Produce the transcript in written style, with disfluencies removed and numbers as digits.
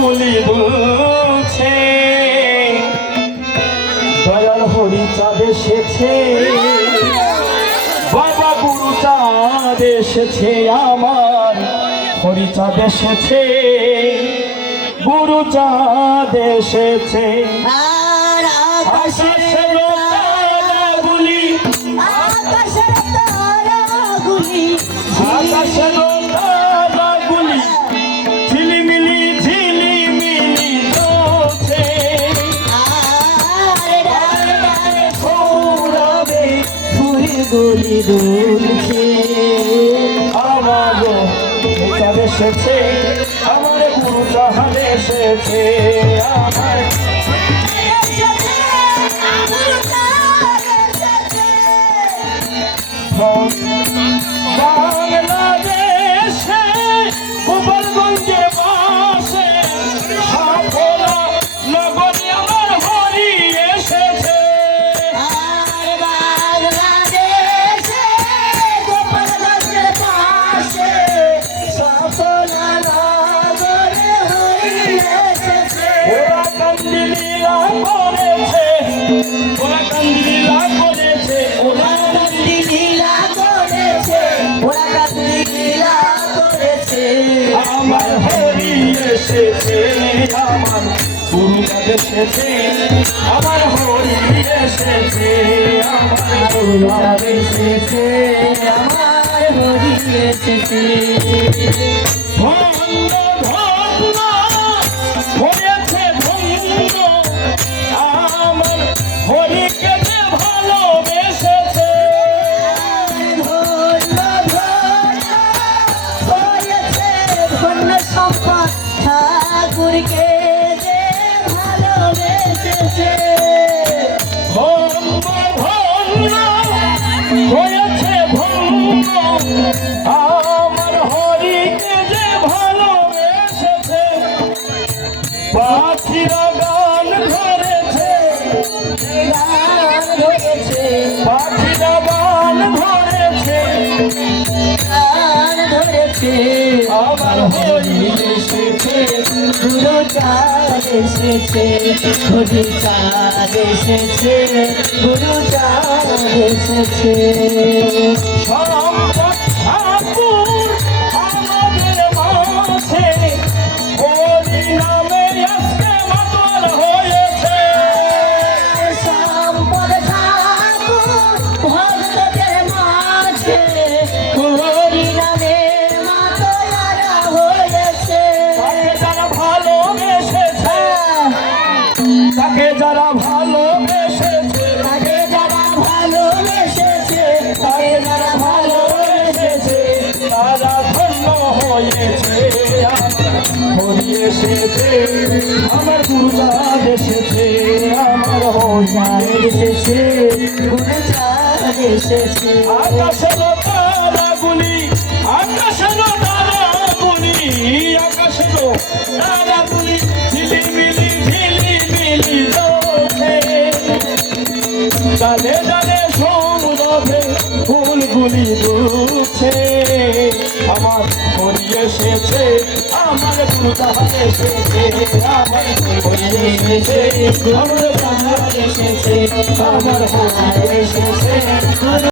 গুলি দুলছে দয়াল হরি চাঁদ এসেছে বাবা গুরু চাঁদ এসেছে আমার হরি চাঁদ এসেছে গুরু চাঁদ এসেছে আর আকাশের তারাগুলি আকাশের তারাগুলি আকাশের তারাগুলি ঝিলিমিলি ঝিলিমিলি জ্বলছে আর ডালে ডালে সৌরভে ফুল গুলি দুলছে আমার চাঁদ এসেছে আমার গুরু চাঁদ এসেছে আমার বাংলাদেশে গোপালগঞ্জে বাসে সাফলা নগরে আমার হরি এসেছে আর বাংলাদেশে গোপালগঞ্জের পাশে সাফলা নগরে হরি এসেছে ওরা কান্দিলীলা করেছে ওরা কান্দিলীলা করেছে ওরা কান্দি লীলা করেছে ওরা কান্দি লীলা করেছে আমার হরি এসেছে আমার গুরু চাঁদ এসেছে আমার হরি এসেছে আমার গুরু চাঁদ এসেছে আমার হরি এসেছে ধন্য ধন্য হয়েছে ধন্য আমার হরিকে যে ভালোবেসেছে ধন্য ধন্য হয়েছে ধন্য সম্পদ ঠাকুরকে যে ভালোবেসেছে ধন্য ধন্য হয়েছে ধন্য আমার হরিকে যে ভালোবেসেছে পাখিরা গান ধরেছে গান ধরেছে পাখিরা গান ধরেছে গান ধরেছে আমার হরি এসেছে গুরু চাঁদ এসেছে গুরু চাঁদ এসেছে গুরু চাঁদ এসেছে সম্পদ ঠাকুর আমাদের মাঝে হরি নামে আজকে মাতাল হয়েছে সম্পদ ঠাকুর ভক্তদের মাঝে হরি নামে মাতোয়ারা হয়েছে তাকে যারা ভালোবেসেছে তাকে যারা ভালোবেসেছে তাকে যারা ভালোবেসেছে তারা ধন্য হয়েছে হরি এসেছে আমার গুরু চাঁদ এসেছে আমার হরি এসেছে গুরু চাঁদ এসেছে আকাশের তারাগুলি আকাশের তারাগুলি আকাশের তারাগুলি ঝিলিমিলি ঝিলিমিলি জ্বলছে ডালে ডালে সৌরভে ফুলগুলি দুলছে আমার হরি এসেছে আমার গুরু চাঁদ এসেছে আমার হরি এসেছে আমার চাঁদ এসেছে আমার হরি এসেছে